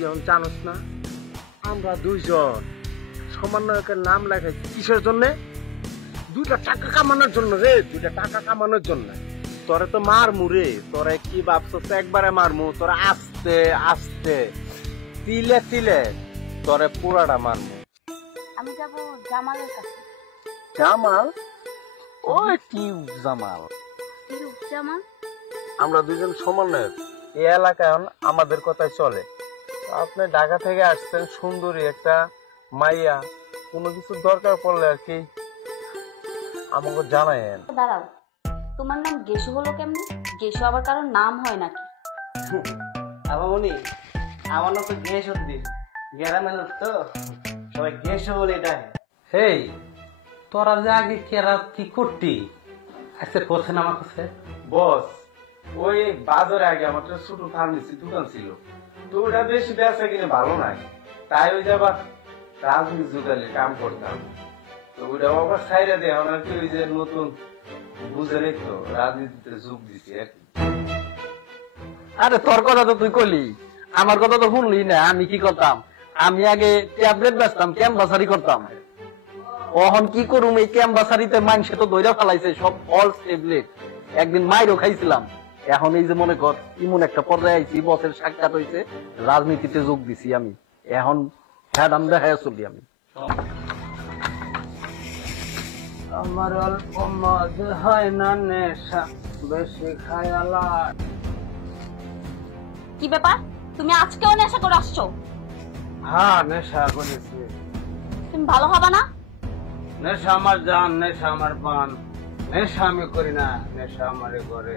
যখন জানোস না আমরা দুইজন সমন্বয়কের নাম লেখাইছি কিসের জন্য? 2টা টাকা কামানোর জন্য রে, 2টা টাকা কামানোর জন্য। তোরে তো মারমু রে, তোরে কি ভাবছস একবারে মারমু? তোরা আস্তে আস্তে তিলে তিলে তোরে পুরাটা মারমু। আমি যাব জামালের কাছে। জামাল? ওই কি জামাল? কি জামাল? আমরা দুজন সমন্বয়ক, এই এলাকায় আমাদের কথাই চলে। আপনি ঢাকা থেকে আসছেন, সুন্দরী একটা মাইয়া, কোনো কিছু দরকার পড়লে আর কি আমাকে জানায়েন। দাঁড়াও, তোমার নাম গেসু হলো কেমনি? গেসু আবার কারোর নাম হয় নাকি? আবামনি আমার নাম তো গেসুদ্দিন, গ্রামের লোক তো সবাই গেসু বলে ডাকে। হেই, তোরা যে আগে কেরা কি করতি আজকে কোথায় আমার কাছে? বস, ওই বাজারে আগে আমার একটা ছোট ফার্মেসি দোকান ছিল, তো ওটা বেশি ব্যবসা কিনে ভালো নাই, তাই ওই যে আবার রাজনীতি যুগালে কাম করতাম। তো ওটা আবার সাইডে দেয় আর কি, ওই যে নতুন বুঝে তো রাজনীতিতে যোগ দিচ্ছি আর কি। আরে তোর কথা তো তুই কইলি, আমার কথা তো শুনলি না। আমি কি করতাম? আমি আগে ট্যাবলেট বেচতাম, ক্যাম্পাসারি করতাম। এখন কি করুম, এই ক্যাম্পাসারিতে মানুষে তো দইরা ফেলাইছে সব ফলস ট্যাবলেট। একদিন মাইরও খাইছিলাম। এখন এই যে মনে কর ইমন একটা পর্যায়ে আইছি, বসের সাক্ষাৎ হইছে, রাজনীতিতে যোগ দিছি আমি। এখন হ্যাডাম দেখায় চলি আমি। আমার অল্প মদ হয় না নেশা, বেশি খায়ালা। কি ব্যাপার, তুমি আজকেও নেশা করে আসছো? হ্যাঁ, নেশা করেছি। তুমি ভালো হবে না? নেশা আমার জান, নেশা আমার পান। নেশা আমি করি না, নেশা আমারে করে।